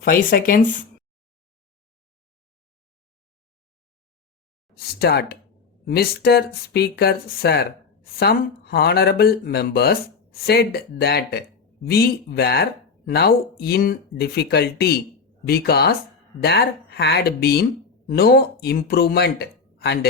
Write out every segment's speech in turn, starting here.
5 seconds. Start. Mr. Speaker, sir, some honorable members said that we were now in difficulty because there had been no improvement and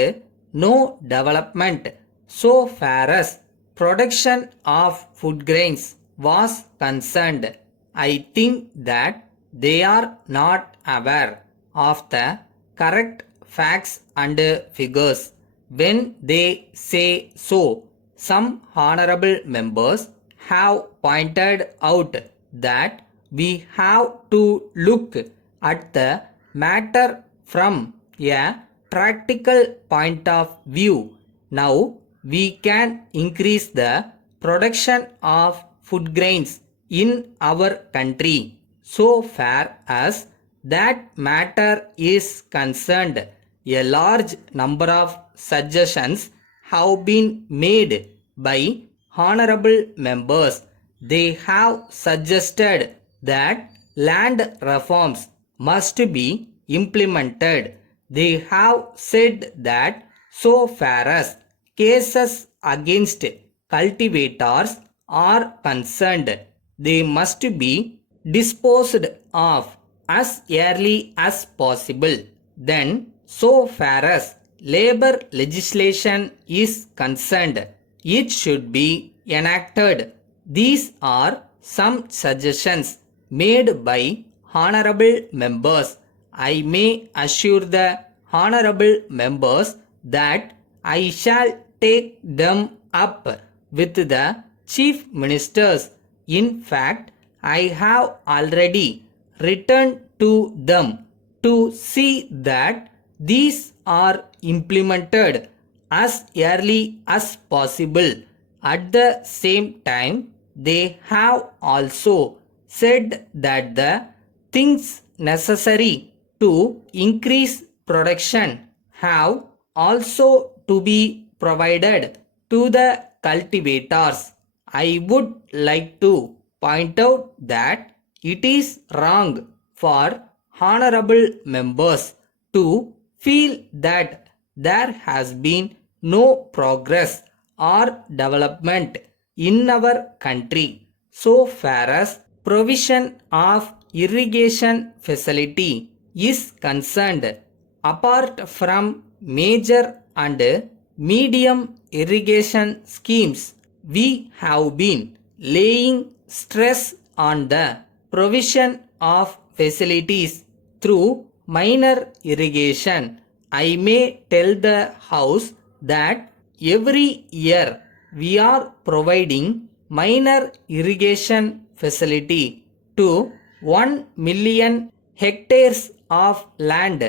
no development so far as production of food grains was concerned. I think that they are not aware of the correct facts and figures when they say so. Some honorable members have pointed out that we have to look at the matter from a practical point of view. Now we can increase the production of food grains in our country. So far as that matter is concerned, a large number of suggestions have been made by honorable members. They have suggested that land reforms must be implemented. They have said that so far as cases against cultivators are concerned, they must be disposed of as early as possible. Then, so far as labor legislation is concerned, it should be enacted. These are some suggestions made by honorable members. I may assure the honorable members that I shall take them up with the chief ministers. In fact, I have already written to them to see that these are implemented as early as possible. At the same time, they have also said that the things necessary to increase production have also to be provided to the cultivators. I would like to point out that it is wrong for honorable members to feel that there has been no progress or development in our country so far as provision of irrigation facility is concerned. Apart from major and medium irrigation schemes, we have been laying stress on the provision of facilities through minor irrigation. I may tell the House that every year we are providing minor irrigation facility to 1 million hectares of land.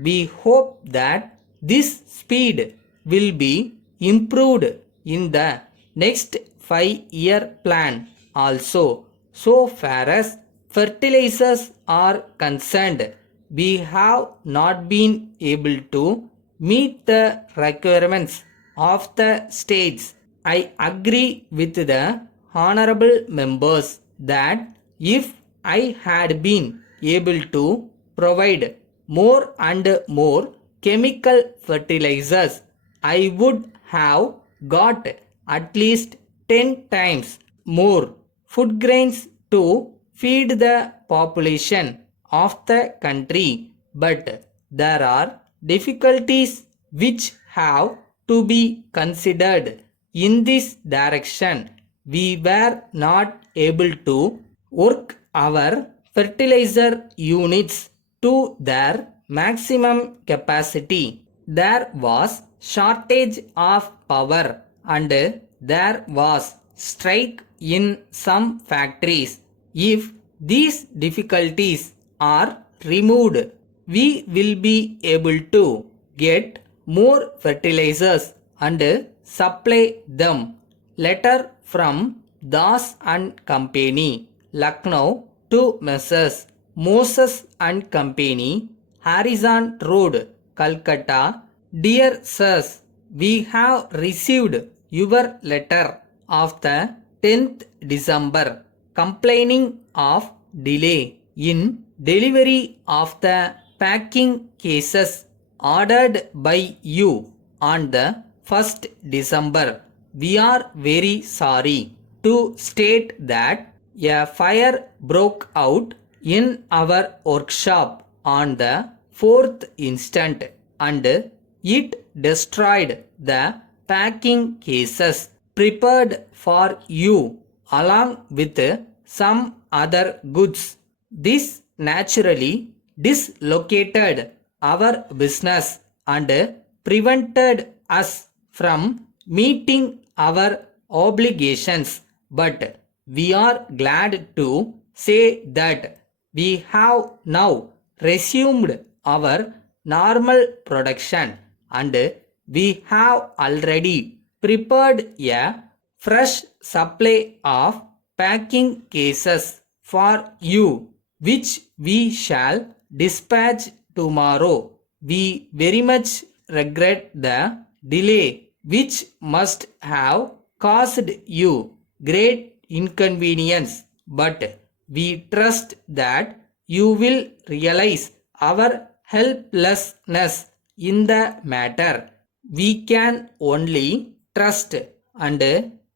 We hope that this speed will be improved in the next 5-year plan also. So far as fertilizers are concerned, we have not been able to meet the requirements of the states. I agree with the honorable members that if I had been able to provide more and more chemical fertilizers, I would have got at least 10 times more food grains to feed the population of the country. But there are difficulties which have to be considered. In this direction, we were not able to work our fertilizer units to their maximum capacity. There was shortage of power and there was strike in some factories. If these difficulties are removed, we will be able to get more fertilizers and supply them. Letter from Das and Company, Lucknow to Messrs. Moses and Company, Harrison Road, Calcutta. Dear Sirs, we have received your letter of the 10th December complaining of delay in delivery of the packing cases ordered by you on the 1st December. We are very sorry to state that a fire broke out in our workshop on the 4th instant and it destroyed the packing cases prepared for you along with some other goods. This naturally dislocated our business and prevented us from meeting our obligations, but we are glad to say that we have now resumed our normal production and we have already prepared a fresh supply of packing cases for you, which we shall dispatch tomorrow. We very much regret the delay, which must have caused you great inconvenience, but we trust that you will realize our helplessness in the matter. We can only trust and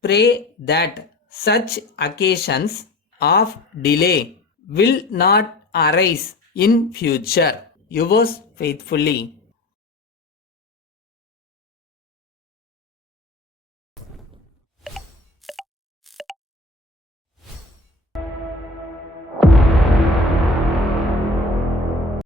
pray that such occasions of delay will not arise in future. Yours faithfully,